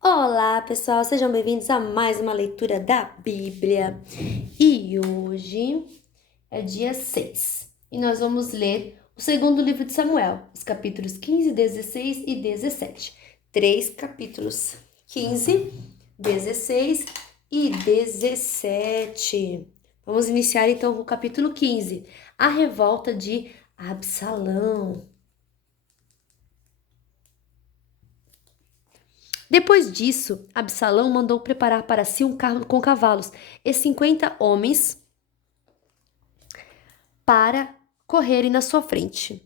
Olá, pessoal, sejam bem-vindos a mais uma leitura da Bíblia. E hoje é dia 6 e nós vamos ler o segundo livro de Samuel, os capítulos 15, 16 e 17. Três capítulos: 15, 16 e 17. Vamos iniciar então com o capítulo 15, a revolta de Absalão. Depois disso, Absalão mandou preparar para si um carro com cavalos e 50 homens para correrem na sua frente.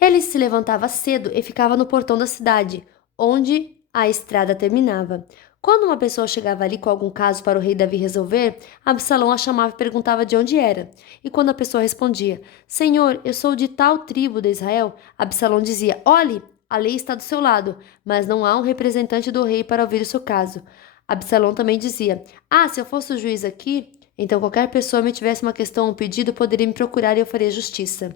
Ele se levantava cedo e ficava no portão da cidade, onde a estrada terminava. Quando uma pessoa chegava ali com algum caso para o rei Davi resolver, Absalão a chamava e perguntava de onde era. E quando a pessoa respondia: Senhor, eu sou de tal tribo de Israel, Absalão dizia: Olhe, a lei está do seu lado, mas não há um representante do rei para ouvir o seu caso. Absalão também dizia: se eu fosse o juiz aqui, então qualquer pessoa me tivesse uma questão ou um pedido poderia me procurar e eu faria justiça.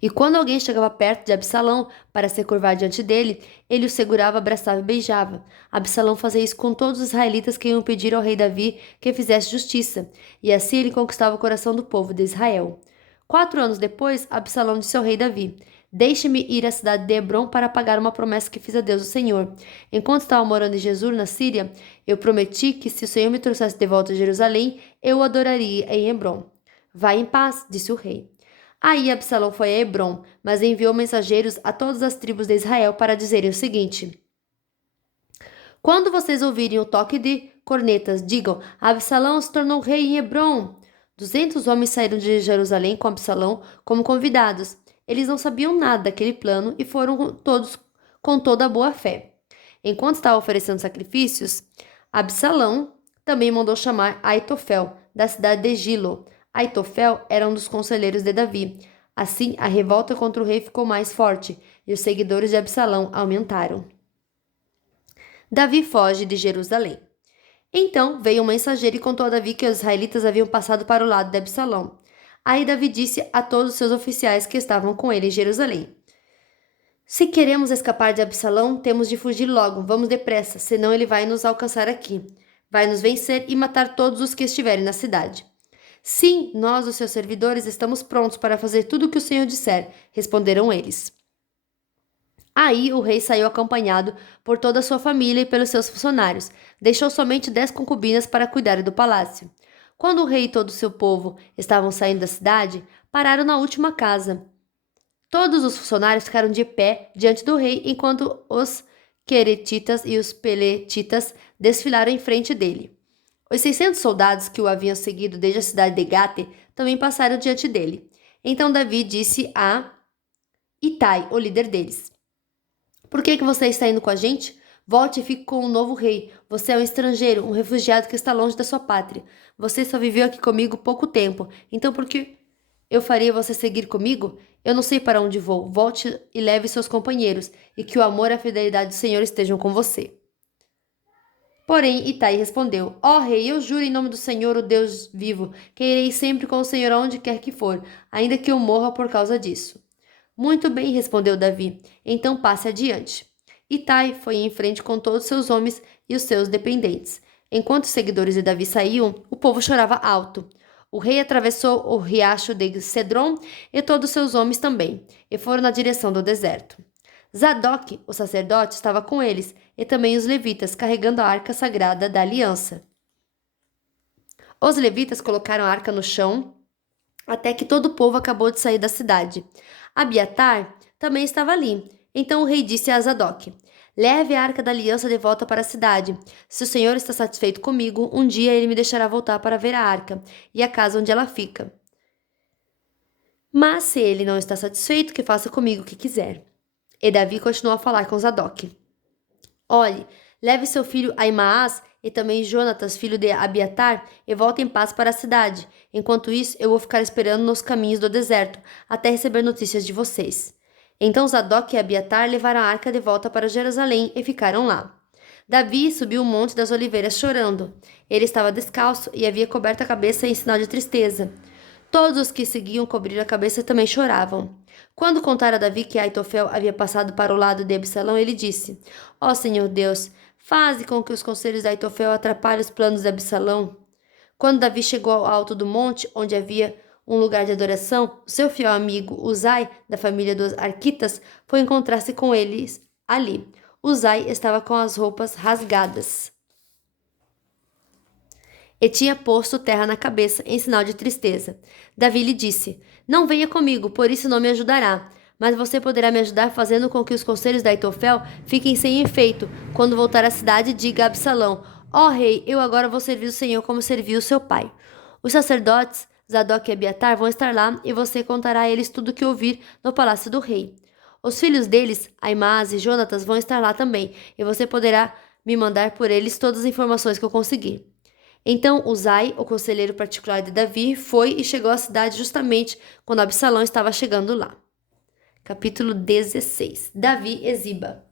E quando alguém chegava perto de Absalão para se curvar diante dele, ele o segurava, abraçava e beijava. Absalão fazia isso com todos os israelitas que iam pedir ao rei Davi que fizesse justiça, e assim ele conquistava o coração do povo de Israel. 4 anos depois, Absalão disse ao rei Davi: Deixe-me ir à cidade de Hebrom para pagar uma promessa que fiz a Deus, o Senhor. Enquanto estava morando em Jesur, na Síria, eu prometi que se o Senhor me trouxesse de volta a Jerusalém, eu o adoraria em Hebrom. Vá em paz, disse o rei. Aí Absalão foi a Hebrom, mas enviou mensageiros a todas as tribos de Israel para dizerem o seguinte: Quando vocês ouvirem o toque de cornetas, digam: Absalão se tornou rei em Hebrom. 200 homens saíram de Jerusalém com Absalão como convidados. Eles não sabiam nada daquele plano e foram todos com toda a boa fé. Enquanto estava oferecendo sacrifícios, Absalão também mandou chamar Aitofel, da cidade de Gilo. Aitofel era um dos conselheiros de Davi. Assim, a revolta contra o rei ficou mais forte e os seguidores de Absalão aumentaram. Davi foge de Jerusalém. Então veio um mensageiro e contou a Davi que os israelitas haviam passado para o lado de Absalão. Aí Davi disse a todos os seus oficiais que estavam com ele em Jerusalém: Se queremos escapar de Absalão, temos de fugir logo, vamos depressa, senão ele vai nos alcançar aqui. Vai nos vencer e matar todos os que estiverem na cidade. Sim, nós, os seus servidores, estamos prontos para fazer tudo o que o Senhor disser, responderam eles. Aí o rei saiu acompanhado por toda a sua família e pelos seus funcionários. Deixou somente 10 concubinas para cuidarem do palácio. Quando o rei e todo o seu povo estavam saindo da cidade, pararam na última casa. Todos os funcionários ficaram de pé diante do rei enquanto os queretitas e os peletitas desfilaram em frente dele. Os 600 soldados que o haviam seguido desde a cidade de Gate também passaram diante dele. Então Davi disse a Itai, o líder deles: Por que você está indo com a gente? Volte e fique com o novo rei. Você é um estrangeiro, um refugiado que está longe da sua pátria. Você só viveu aqui comigo pouco tempo, então por que eu faria você seguir comigo? Eu não sei para onde vou. Volte e leve seus companheiros, e que o amor e a fidelidade do Senhor estejam com você. Porém, Itai respondeu: Ó rei, eu juro em nome do Senhor, o Deus vivo, que irei sempre com o Senhor aonde quer que for, ainda que eu morra por causa disso. Muito bem, respondeu Davi. Então passe adiante. Itai foi em frente com todos seus homens e os seus dependentes. Enquanto os seguidores de Davi saíam, o povo chorava alto. O rei atravessou o riacho de Cedron e todos seus homens também, e foram na direção do deserto. Zadok, o sacerdote, estava com eles, e também os levitas, carregando a arca sagrada da aliança. Os levitas colocaram a arca no chão até que todo o povo acabou de sair da cidade. Abiatar também estava ali. Então o rei disse a Zadok: Leve a arca da aliança de volta para a cidade. Se o Senhor está satisfeito comigo, um dia ele me deixará voltar para ver a arca e a casa onde ela fica. Mas se ele não está satisfeito, que faça comigo o que quiser. E Davi continuou a falar com Zadok: Olhe, leve seu filho Aimaas e também Jonatas, filho de Abiatar, e volte em paz para a cidade. Enquanto isso, eu vou ficar esperando nos caminhos do deserto, até receber notícias de vocês. Então Zadok e Abiatar levaram a arca de volta para Jerusalém e ficaram lá. Davi subiu o monte das oliveiras chorando. Ele estava descalço e havia coberto a cabeça em sinal de tristeza. Todos os que seguiam cobriram a cabeça também choravam. Quando contaram a Davi que Aitofel havia passado para o lado de Absalão, ele disse: Ó Senhor Deus, faze com que os conselhos de Aitofel atrapalhem os planos de Absalão. Quando Davi chegou ao alto do monte, onde havia um lugar de adoração, o seu fiel amigo Uzai, da família dos Arquitas, foi encontrar-se com eles ali. Uzai estava com as roupas rasgadas e tinha posto terra na cabeça em sinal de tristeza. Davi lhe disse: Não venha comigo, por isso não me ajudará. Mas você poderá me ajudar fazendo com que os conselhos de Aitofel fiquem sem efeito. Quando voltar à cidade, diga a Absalão: Ó rei, eu agora vou servir o Senhor como serviu o seu pai. Os sacerdotes, Zadok e Abiatar, vão estar lá e você contará a eles tudo o que ouvir no palácio do rei. Os filhos deles, Aimás e Jonatas, vão estar lá também, e você poderá me mandar por eles todas as informações que eu conseguir. Então Uzai, o conselheiro particular de Davi, foi e chegou à cidade justamente quando Absalão estava chegando lá. Capítulo 16. Davi e Ziba.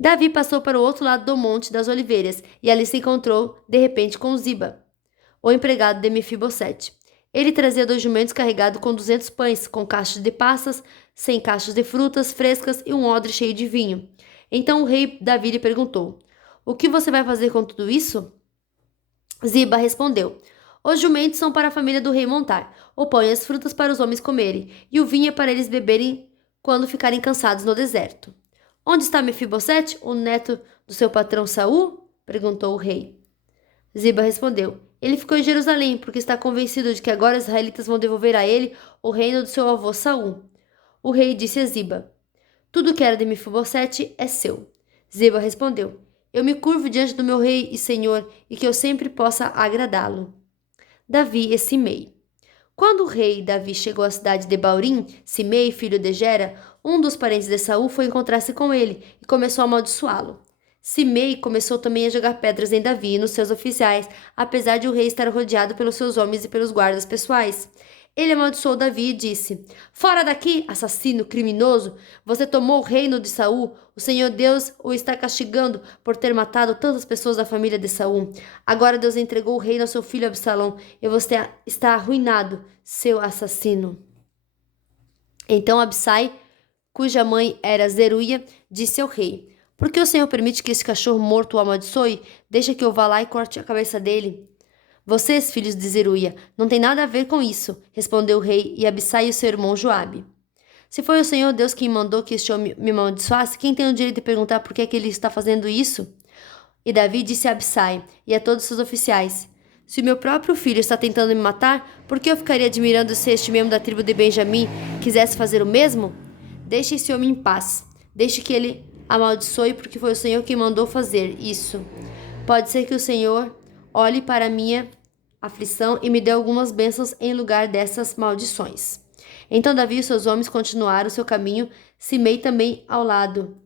Davi passou para o outro lado do Monte das Oliveiras e ali se encontrou, de repente, com Ziba, o empregado de Mefibosete. Ele trazia 2 jumentos carregados com 200 pães, com caixas de passas, 100 caixas de frutas frescas e um odre cheio de vinho. Então o rei Davi lhe perguntou: O que você vai fazer com tudo isso? Ziba respondeu: Os jumentos são para a família do rei montar, o pão e as frutas para os homens comerem, e o vinho é para eles beberem quando ficarem cansados no deserto. Onde está Mefibosete, o neto do seu patrão Saul? Perguntou o rei. Ziba respondeu: Ele ficou em Jerusalém, porque está convencido de que agora os israelitas vão devolver a ele o reino do seu avô Saul. O rei disse a Ziba: Tudo que era de Mefibosete é seu. Ziba respondeu: Eu me curvo diante do meu rei e senhor, e que eu sempre possa agradá-lo. Davi e Simei. Quando o rei Davi chegou à cidade de Baurim, Simei, filho de Gera, um dos parentes de Saul, foi encontrar-se com ele e começou a amaldiçoá-lo. Simei começou também a jogar pedras em Davi e nos seus oficiais, apesar de o rei estar rodeado pelos seus homens e pelos guardas pessoais. Ele amaldiçoou Davi e disse: Fora daqui, assassino, criminoso! Você tomou o reino de Saul. O Senhor Deus o está castigando por ter matado tantas pessoas da família de Saul. Agora Deus entregou o reino ao seu filho Absalão e você está arruinado, seu assassino. Então Absai, cuja mãe era Zeruia, disse ao rei: Por que o Senhor permite que esse cachorro morto o amaldiçoe? Deixa que eu vá lá e corte a cabeça dele. Vocês, filhos de Zeruia, não tem nada a ver com isso, respondeu o rei e Abissai e seu irmão Joabe. Se foi o Senhor Deus quem mandou que este homem me amaldiçoasse, quem tem o direito de perguntar por que é que ele está fazendo isso? E Davi disse a Abissai e a todos os seus oficiais: Se o meu próprio filho está tentando me matar, por que eu ficaria admirando se este membro da tribo de Benjamim quisesse fazer o mesmo? Deixe esse homem em paz. Deixe que ele amaldiçoe, porque foi o Senhor quem mandou fazer isso. Pode ser que o Senhor olhe para a minha aflição e me dê algumas bênçãos em lugar dessas maldições. Então Davi e seus homens continuaram seu caminho, Simei também ao lado,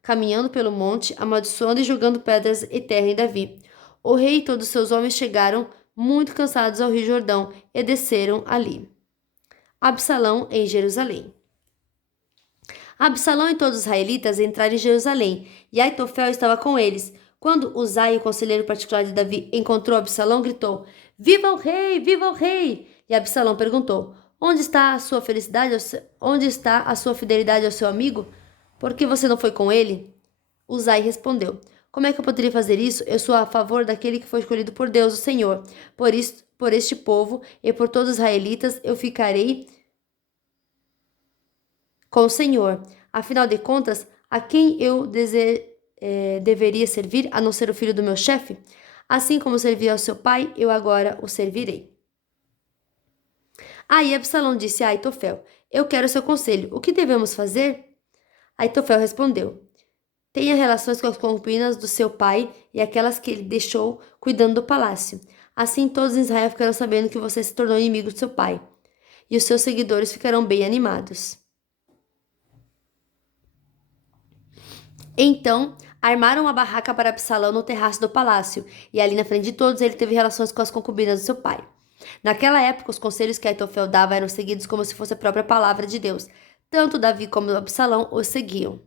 caminhando pelo monte, amaldiçoando e jogando pedras e terra em Davi. O rei e todos seus homens chegaram muito cansados ao rio Jordão e desceram ali. Absalão em Jerusalém. Absalão e todos os israelitas entraram em Jerusalém, e Aitofel estava com eles. Quando Uzai, o conselheiro particular de Davi, encontrou Absalão, gritou: Viva o rei! Viva o rei! E Absalão perguntou: Onde está a sua felicidade? Onde está a sua fidelidade ao seu amigo? Por que você não foi com ele? Uzai respondeu: Como é que eu poderia fazer isso? Eu sou a favor daquele que foi escolhido por Deus, o Senhor. Por este povo e por todos os israelitas, eu ficarei com o Senhor. Afinal de contas, a quem eu deveria servir, a não ser o filho do meu chefe? Assim como servi ao seu pai, eu agora o servirei. Aí Absalão disse a Aitofel: Eu quero seu conselho. O que devemos fazer? Aitofel respondeu: Tenha relações com as concubinas do seu pai e aquelas que ele deixou cuidando do palácio. Assim todos em Israel ficarão sabendo que você se tornou inimigo de seu pai, e os seus seguidores ficarão bem animados. Então, armaram uma barraca para Absalão no terraço do palácio, e ali na frente de todos ele teve relações com as concubinas do seu pai. Naquela época, os conselhos que Aitofel dava eram seguidos como se fosse a própria palavra de Deus. Tanto Davi como Absalão os seguiam.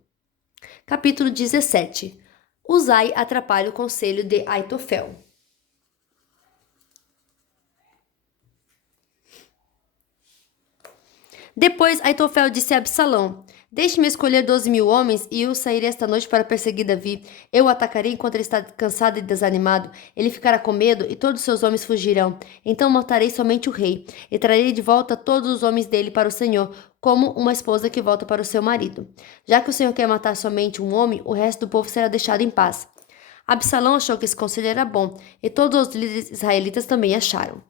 Capítulo 17. Uzai atrapalha o conselho de Aitofel. Depois Aitofel disse a Absalão: Deixe-me escolher 12.000 homens e eu sairei esta noite para perseguir Davi. Eu o atacarei enquanto ele está cansado e desanimado. Ele ficará com medo e todos os seus homens fugirão. Então matarei somente o rei e trarei de volta todos os homens dele para o Senhor, como uma esposa que volta para o seu marido. Já que o Senhor quer matar somente um homem, o resto do povo será deixado em paz. Absalão achou que esse conselho era bom e todos os líderes israelitas também acharam.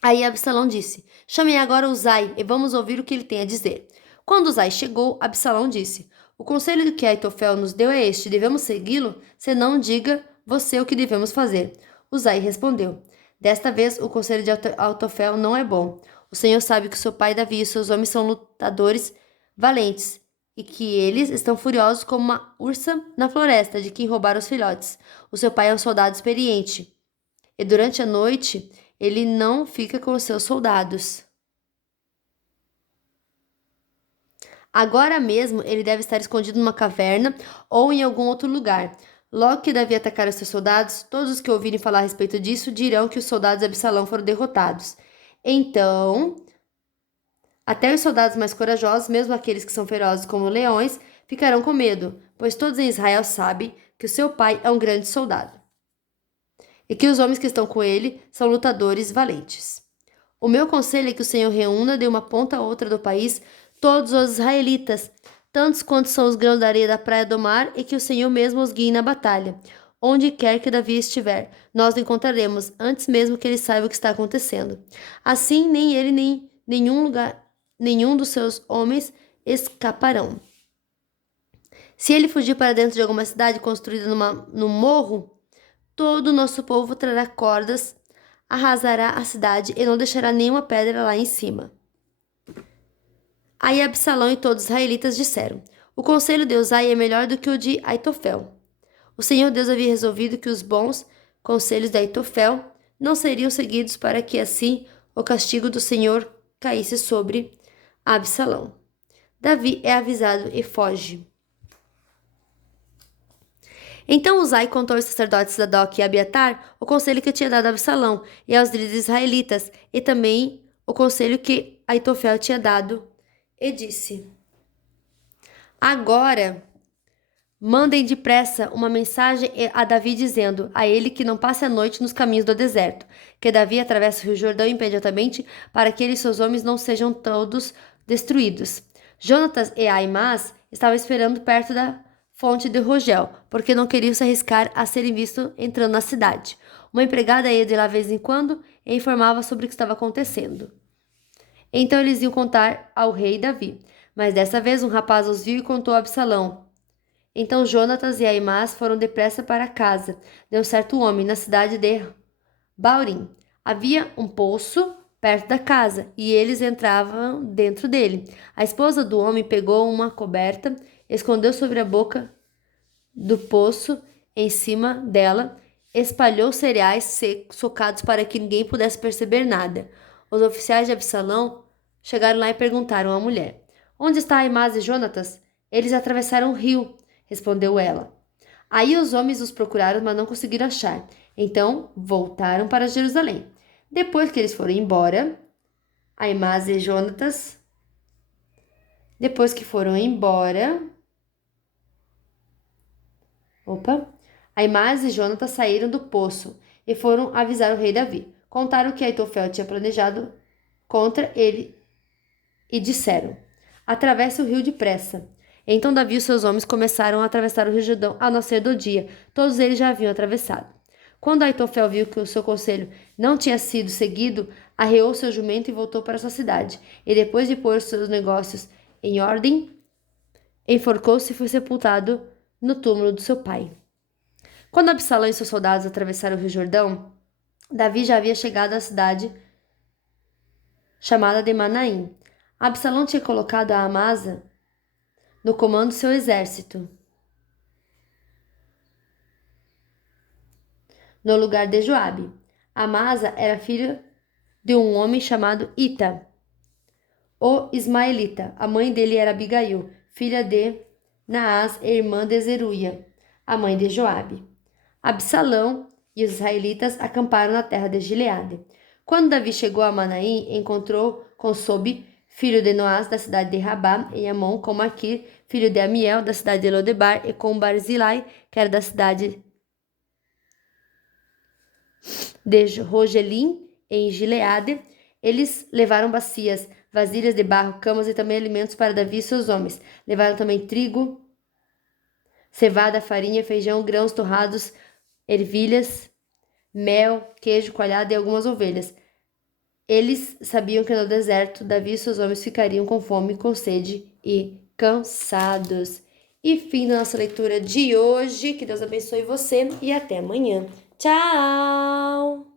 Aí Absalão disse: Chamem agora Uzai e vamos ouvir o que ele tem a dizer. Quando Uzai chegou, Absalão disse: O conselho que Aitofel nos deu é este: devemos segui-lo? Senão, diga você o que devemos fazer. Uzai respondeu: Desta vez, o conselho de Aitofel não é bom. O Senhor sabe que seu pai Davi e seus homens são lutadores valentes e que eles estão furiosos como uma ursa na floresta de quem roubaram os filhotes. O seu pai é um soldado experiente e durante a noite ele não fica com os seus soldados. Agora mesmo ele deve estar escondido numa caverna ou em algum outro lugar. Logo que Davi atacar os seus soldados, todos os que ouvirem falar a respeito disso dirão que os soldados de Absalão foram derrotados. Então, até os soldados mais corajosos, mesmo aqueles que são ferozes como leões, ficarão com medo, pois todos em Israel sabem que o seu pai é um grande soldado e que os homens que estão com ele são lutadores valentes. O meu conselho é que o Senhor reúna de uma ponta a outra do país todos os israelitas, tantos quantos são os grãos da areia da praia do mar, e que o Senhor mesmo os guie na batalha. Onde quer que Davi estiver, nós o encontraremos, antes mesmo que ele saiba o que está acontecendo. Assim, nem ele, nem nenhum dos seus homens escaparão. Se ele fugir para dentro de alguma cidade construída num morro, todo o nosso povo trará cordas, arrasará a cidade e não deixará nenhuma pedra lá em cima. Aí Absalão e todos os israelitas disseram: O conselho de Uzai é melhor do que o de Aitofel. O Senhor Deus havia resolvido que os bons conselhos de Aitofel não seriam seguidos para que assim o castigo do Senhor caísse sobre Absalão. Davi é avisado e foge. Então Uzai contou aos sacerdotes Zadok e Abiatar o conselho que tinha dado a Absalão e aos líderes israelitas, e também o conselho que Aitofel tinha dado, e disse: Agora mandem depressa uma mensagem a Davi dizendo a ele que não passe a noite nos caminhos do deserto, que Davi atravesse o rio Jordão imediatamente para que ele e seus homens não sejam todos destruídos. Jonatas e Aimás estavam esperando perto da fonte de Rogel, porque não queriam se arriscar a serem vistos entrando na cidade. Uma empregada ia de lá de vez em quando e informava sobre o que estava acontecendo. Então eles iam contar ao rei Davi. Mas dessa vez um rapaz os viu e contou a Absalão. Então Jonatas e Aimás foram depressa para casa de um certo homem na cidade de Baurim. Havia um poço perto da casa e eles entravam dentro dele. A esposa do homem pegou uma coberta, escondeu sobre a boca do poço em cima dela, espalhou cereais secos socados para que ninguém pudesse perceber nada. Os oficiais de Absalão chegaram lá e perguntaram à mulher: Onde está Aimás e Jonatas? Eles atravessaram o rio, respondeu ela. Aí os homens os procuraram, mas não conseguiram achar. Então voltaram para Jerusalém. Depois que eles foram embora, Aimás e Jonatas, Aimás e Jonatas saíram do poço e foram avisar o rei Davi. Contaram o que Aitofel tinha planejado contra ele e disseram: Atravesse o rio depressa. Então Davi e seus homens começaram a atravessar o rio Jordão ao nascer do dia. Todos eles já haviam atravessado. Quando Aitofel viu que o seu conselho não tinha sido seguido, arreou seu jumento e voltou para sua cidade. E depois de pôr seus negócios em ordem, enforcou-se e foi sepultado no túmulo do seu pai. Quando Absalão e seus soldados atravessaram o rio Jordão, Davi já havia chegado à cidade chamada de Manaim. Absalão tinha colocado a Amasa no comando do seu exército, no lugar de Joabe. Amasa era filha de um homem chamado Ita, o ismaelita. A mãe dele era Abigail, filha de Naás e irmã de Zeruia, a mãe de Joabe. Absalão e os israelitas acamparam na terra de Gileade. Quando Davi chegou a Manaim, encontrou com Sobi, filho de Noás, da cidade de Rabá, em Amon, com Maquir, filho de Amiel, da cidade de Lodebar, e com Barzilai, que era da cidade de Rogelim, em Gileade. Eles levaram bacias, vasilhas de barro, camas e também alimentos para Davi e seus homens. Levaram também trigo, cevada, farinha, feijão, grãos torrados, ervilhas, mel, queijo coalhado e algumas ovelhas. Eles sabiam que no deserto Davi e seus homens ficariam com fome, com sede e cansados. E fim da nossa leitura de hoje. Que Deus abençoe você e até amanhã. Tchau!